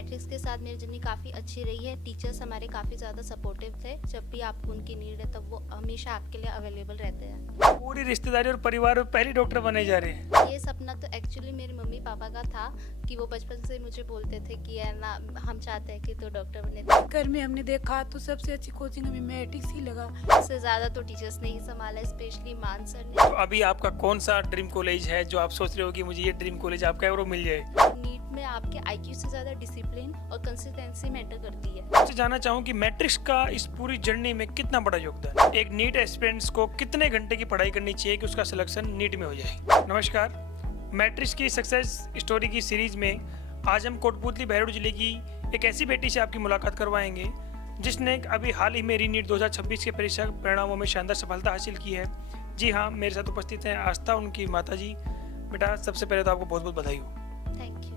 Matrix के साथ मेरी जर्नी काफ़ी अच्छी रही है। टीचर्स हमारे काफ़ी ज़्यादा सपोर्टिव थे। जब भी आपको उनकी नीड है तब वो हमेशा आपके लिए अवेलेबल रहते हैं। पूरी रिश्तेदारी और परिवार में पहली डॉक्टर बने जा रहे हैं। ये सपना तो एक्चुअली मेरे मम्मी पापा का था कि वो बचपन से मुझे बोलते थे कि है ना, हम चाहते हैं कि तो डॉक्टर बने। घर में हमने देखा तो सबसे अच्छी कोचिंग हमें मैट्रिक्स ही लगा। इससे ज़्यादा तो टीचर्स ने ही संभाला, स्पेशली मान सर ने। तो अभी आपका कौन सा ड्रीम कॉलेज है जो आप सोच रहे हो कि मुझे ये ड्रीम कॉलेज आपका है और वो मिल जाए? नीट में आपके आईक्यू से ज़्यादा डिसिप्लिन और कंसिस्टेंसी मैटर करती है। आपसे जानना चाहूँ कि मैट्रिक्स का इस पूरी जर्नी में कितना बड़ा योगदान है? एक नीट एस्पिरेंट्स को कितने घंटे की पढ़ाई करनी चाहिए कि उसका सिलेक्शन नीट में हो जाए? नमस्कार, मैट्रिक्स की सक्सेस स्टोरी की सीरीज में आज हम कोटपूतली बहरोड जिले की एक ऐसी बेटी से आपकी मुलाकात करवाएंगे जिसने अभी हाल ही में रीनीट 2026 के परीक्षा परिणामों में शानदार सफलता हासिल की है। जी हाँ, मेरे साथ उपस्थित हैं आस्था, उनकी माता जी। बेटा, सबसे पहले तो आपको बहुत बहुत बधाई हो। Thank you.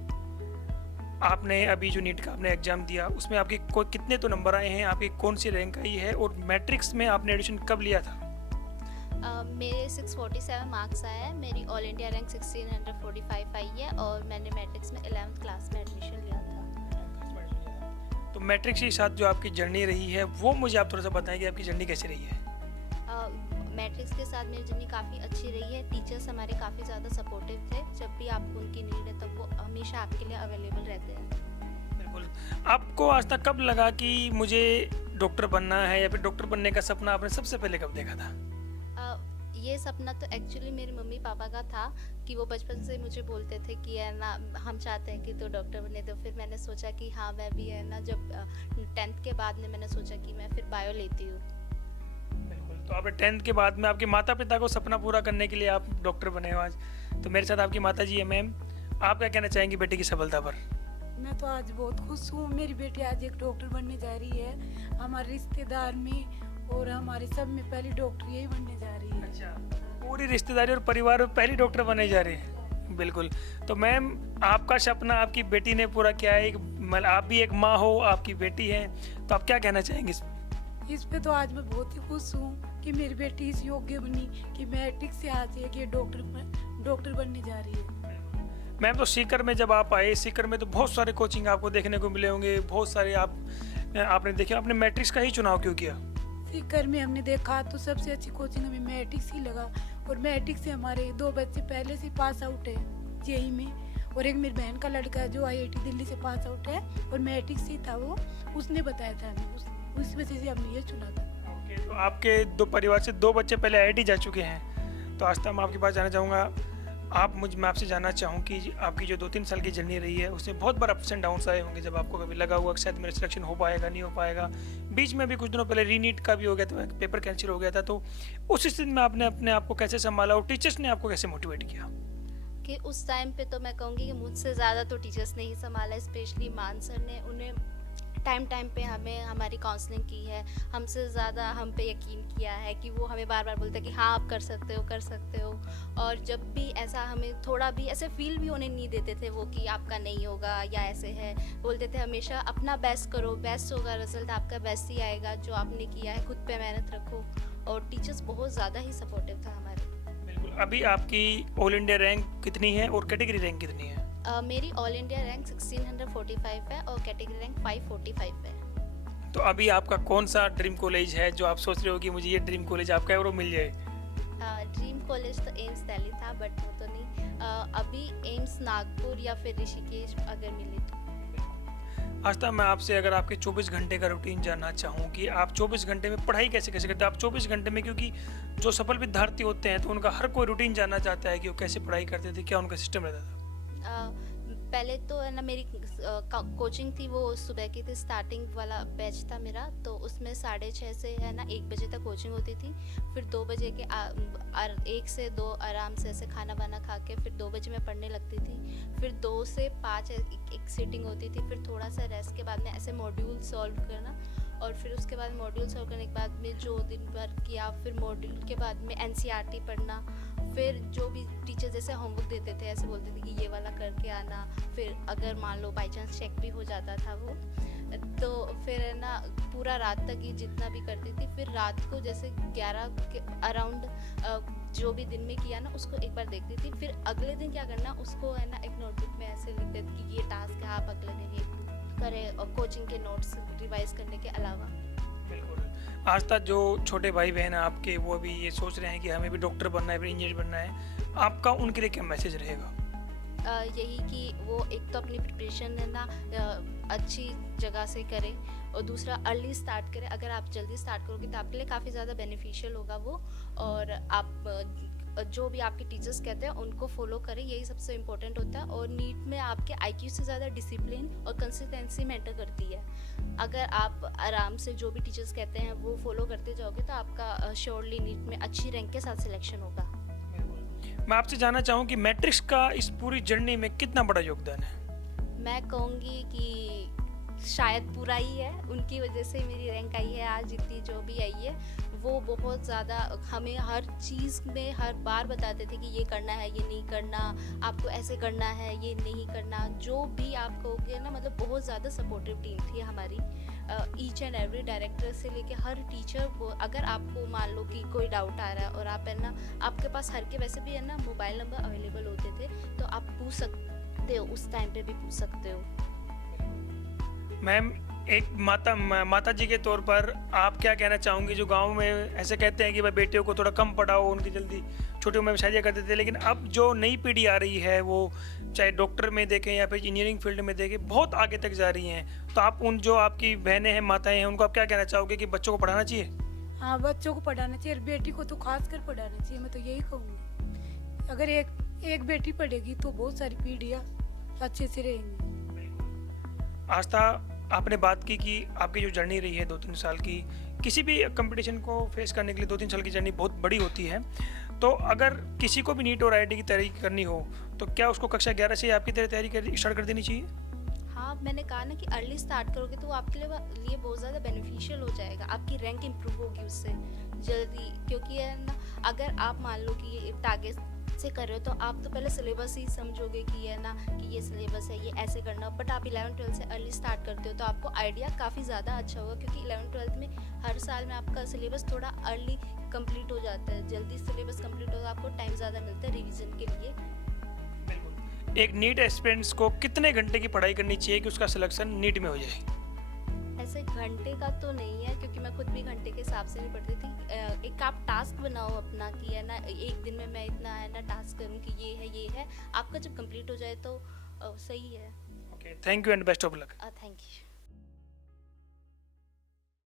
आपने अभी जो नीट का आपने एग्जाम दिया उसमें आपके कितने तो नंबर आए हैं, आपकी कौन सी रैंक आई है और मैट्रिक्स में आपने एडमिशन कब लिया था? मेरे 647 मार्क्स आया है। मेरी ऑल इंडिया रैंक 1645 आई है और मैंने मैट्रिक्स में 11th क्लास में एडमिशन लिया था। तो मैट्रिक्स के साथ जो आपकी जर्नी रही है वो मुझे आप थोड़ा सा बताएं कि आपकी जर्नी कैसी रही है? मैट्रिक्स के साथ मेरी जर्नी काफ़ी अच्छी रही है। टीचर्स हमारे काफ़ी ज़्यादा सपोर्टिव थे। जब भी आपको उनकी नीड है तब वो हमेशा आपके लिए अवेलेबल रहते हैं। बिल्कुल। आपको आज तक कब लगा कि मुझे डॉक्टर बनना है या फिर डॉक्टर बनने का सपना आपने सबसे पहले कब देखा था? ये सपना तो एक्चुअली मेरे मम्मी पापा का था कि वो बचपन से मुझे बोलते थे कि है ना, हम चाहते हैं कि तो डॉक्टर बने। तो फिर मैंने सोचा कि हाँ, मैं भी है ना, जब 10th के बाद में मैंने सोचा कि मैं फिर बायो लेती हूँ। बिल्कुल। तो आपने 10th के बाद में आपके माता पिता को सपना पूरा करने के लिए आप डॉक्टर बने हो आज। तो मेरे साथ आपकी माता जी है। मैम, आप क्या कहना चाहेंगी बेटी की सफलता पर? मैं तो आज बहुत खुश हूँ। मेरी बेटी आज एक डॉक्टर बनने जा रही है। हमारे रिश्तेदार में और हमारे सब में पहली डॉक्टर यही बनने जा रही है। अच्छा, पूरी रिश्तेदारी और परिवार में पहली डॉक्टर बनने जा रहे हैं। बिल्कुल। तो मैम, आपका सपना आपकी बेटी ने पूरा किया है। आप भी एक माँ हो, आपकी बेटी है, तो आप क्या कहना चाहेंगे इस पे तो आज मैं बहुत ही खुश हूँ कि मेरी बेटी इस योग्य बनी कि मैट्रिक्स से आज एक ये डॉक्टर बनने जा रही है। मैम, तो सीकर में जब आप आए, सीकर में तो बहुत सारे कोचिंग आपको देखने को मिले होंगे, बहुत सारे आपने देखे। आपने मैट्रिक्स का ही चुनाव क्यों किया? सीकर में हमने देखा तो सबसे अच्छी कोचिंग हमें मैट्रिक्स ही लगा। और मैट्रिक्स से हमारे 2 बच्चे पहले से पास आउट है जेई में, और एक मेरी बहन का लड़का जो IIT दिल्ली से पास आउट है और मैट्रिक्स ही था वो, उसने बताया था हमें, उस वजह से हमने ये चुना था। ओके, तो आपके दो परिवार से 2 बच्चे पहले IIT जा चुके हैं। तो आस्था, मैं आपके पास जाना चाहूँगा। मैं आपसे जानना चाहूँ कि आपकी जो 2-3 साल की जर्नी रही है उसमें बहुत बार अप्स एंड डाउन्स आए होंगे, जब आपको कभी लगा हुआ कि शायद मेरा सिलेक्शन हो पाएगा, नहीं हो पाएगा। बीच में भी कुछ दिनों पहले रीनीट का भी हो गया था, पेपर कैंसिल हो गया था। तो उस स्थिति में आपने अपने आप को कैसे संभाला और टीचर्स ने आपको कैसे मोटिवेट किया? कि उस टाइम पे तो मैं कहूँगी कि मुझसे ज़्यादा तो टीचर्स ने ही संभाला, स्पेशली मान सर ने। उन्हें टाइम पे हमें हमारी काउंसलिंग की है, हमसे ज़्यादा हम पे यकीन किया है कि वो हमें बार बार बोलते हैं कि हाँ, आप कर सकते हो, कर सकते हो। और जब भी ऐसा हमें थोड़ा भी ऐसे फील भी होने नहीं देते थे वो कि आपका नहीं होगा या ऐसे है। बोलते थे हमेशा अपना बेस्ट करो, बेस्ट होगा, रिजल्ट आपका बेस्ट ही आएगा। जो आपने किया है खुद पे मेहनत रखो। और टीचर्स बहुत ज़्यादा ही सपोर्टिव था हमारे। बिल्कुल। अभी आपकी ऑल इंडिया रैंक कितनी है और कैटेगरी रैंक कितनी है? मेरी ऑल इंडिया रैंक 1645 है और कैटेगरी रैंक 545 है। तो अभी आपका कौन सा ड्रीम कॉलेज है जो आप सोच रहे हो कि मुझे ये ड्रीम कॉलेज आपका है और वो मिल जाए? ड्रीम कॉलेज तो एम्स दिल्ली था, बट वो तो नहीं। अभी एम्स नागपुर या फिर ऋषिकेश अगर मिले तो। आस्था, मैं आपसे अगर आपके 24 घंटे का रूटीन जानना चाहूँ कि आप 24 घंटे में पढ़ाई कैसे कैसे करते हैं? आप 24 घंटे में, क्योंकि जो सफल विद्यार्थी होते हैं तो उनका हर कोई रूटीन जानना चाहता है कि वो कैसे पढ़ाई करते थे, क्या उनका सिस्टम रहता था? पहले तो है ना, मेरी कोचिंग थी वो सुबह की थी, स्टार्टिंग वाला बैच था मेरा। तो उसमें 6:30 से है ना 1 बजे तक कोचिंग होती थी। फिर 2 बजे के 1 से 2 आराम से ऐसे खाना वाना खा के फिर 2 बजे मैं पढ़ने लगती थी। फिर 2 से 5 एक सीटिंग होती थी। फिर थोड़ा सा रेस्ट के बाद में ऐसे मॉड्यूल सॉल्व करना, और फिर उसके बाद मॉड्यूल सॉल्व करने के बाद में जो दिन भर किया, फिर मॉड्यूल के बाद में NCERT पढ़ना। फिर जो भी टीचर जैसे होमवर्क देते थे ऐसे बोलते थे कि ये वाला करके आना। फिर अगर मान लो बाई चांस चेक भी हो जाता था वो, तो फिर है ना पूरा रात तक ही जितना भी करती थी। फिर रात को जैसे 11 के अराउंड जो भी दिन में किया ना उसको एक बार देखती थी। फिर अगले दिन क्या करना उसको है ना एक नोटबुक में ऐसे लिख देती कि ये टास्क है, आप अगले दिन ये करें और कोचिंग के नोट्स रिवाइज करने के अलावा। बिल्कुल। आज तक जो छोटे भाई बहन हैं आपके, वो भी ये सोच रहे हैं कि हमें भी डॉक्टर बनना है, फिर इंजीनियर बनना है, आपका उनके लिए क्या मैसेज रहेगा? यही कि वो एक तो अपनी प्रिपरेशन है ना अच्छी जगह से करें, और दूसरा अर्ली स्टार्ट करें। अगर आप जल्दी स्टार्ट करोगे तो आपके लिए काफ़ी ज़्यादा बेनिफिशियल होगा वो, और आप जो भी आपके टीचर्स कहते हैं उनको फॉलो करें, यही सबसे इम्पोर्टेंट होता है। और नीट में आपके आईक्यू से ज़्यादा डिसिप्लिन और कंसिस्टेंसी मैटर करती है। अगर आप आराम से जो भी टीचर्स कहते हैं वो फॉलो करते जाओगे तो आपका श्योरली नीट में अच्छी रैंक के साथ सिलेक्शन होगा। मैं आपसे जानना चाहूँ कि मैट्रिक्स का इस पूरी जर्नी में कितना बड़ा योगदान है? मैं कहूँगी कि शायद पूरा ही है, उनकी वजह से मेरी रैंक आई है आज इतनी जो भी आई है। वो बहुत ज़्यादा हमें हर चीज़ में हर बार बताते थे कि ये करना है, ये नहीं करना, आपको ऐसे करना है, ये नहीं करना, जो भी आप कहोगे ना, मतलब बहुत ज़्यादा सपोर्टिव टीम थी हमारी। ईच एंड एवरी डायरेक्टर से लेके हर टीचर को, अगर आपको मान लो कि कोई डाउट आ रहा है और आप है ना, आपके पास हर के वैसे भी है ना मोबाइल नंबर अवेलेबल होते थे, तो आप पूछ सकते हो, उस टाइम पे भी पूछ सकते हो। मैम, एक माता जी के तौर पर आप क्या कहना चाहोंगे? जो गांव में ऐसे कहते हैं कि भाई बेटियों को थोड़ा कम पढ़ाओ, उनकी जल्दी छोटी उम्र में शादियाँ कर देते थे, लेकिन अब जो नई पीढ़ी आ रही है वो चाहे डॉक्टर में देखें या फिर इंजीनियरिंग फील्ड में देखें, बहुत आगे तक जा रही हैं। तो आप उन जो आपकी बहनें हैं, माताएं हैं, उनको आप क्या कहना चाहोगे कि बच्चों को पढ़ाना चाहिए? हाँ, बच्चों को पढ़ाना चाहिए और बेटी को तो खास कर पढ़ाना चाहिए। मैं तो यही कहूँगी, अगर एक बेटी पढ़ेगी तो बहुत सारी पीढ़ियाँ अच्छे से रहेंगी। आस्था, आपने बात की कि आपकी जो जर्नी रही है 2-3 साल की, किसी भी कंपटीशन को फेस करने के लिए 2-3 साल की जर्नी बहुत बड़ी होती है। तो अगर किसी को भी नीट और आईआईटी की तैयारी करनी हो तो क्या उसको कक्षा 11 से आपकी तरह तैयारी स्टार्ट कर देनी चाहिए? हाँ, मैंने कहा ना कि अर्ली स्टार्ट करोगे तो वो आपके लिए बहुत ज़्यादा बेनिफिशियल हो जाएगा, आपकी रैंक इम्प्रूव होगी उससे जल्दी। क्योंकि है ना, अगर आप मान लो कि ये टारगेट से कर रहे हो तो आप तो पहले सिलेबस ही समझोगे कि है ना कि ये सिलेबस है, ये ऐसे करना। बट आप 11th-12th से अर्ली स्टार्ट करते हो तो आपको आइडिया काफ़ी ज़्यादा अच्छा होगा, क्योंकि 11th-12th में हर साल में आपका सिलेबस थोड़ा अर्ली कंप्लीट हो जाता है। जल्दी सिलेबस कंप्लीट होगा, आपको टाइम ज़्यादा मिलता है रिवीजन के लिए। एक नीट एस्पिरेंट्स को कितने घंटे की पढ़ाई करनी चाहिए कि उसका सिलेक्शन नीट में हो जाए? ऐसे घंटे का तो नहीं है, क्योंकि मैं खुद भी घंटे के हिसाब से नहीं पढ़ती थी। एक आप टास्क बनाओ अपना कि है ना, एक दिन में मैं इतना है ना टास्क करूं कि ये है, आपका जब कंप्लीट हो जाए तो सही है। Okay, thank you and best of luck. Thank you.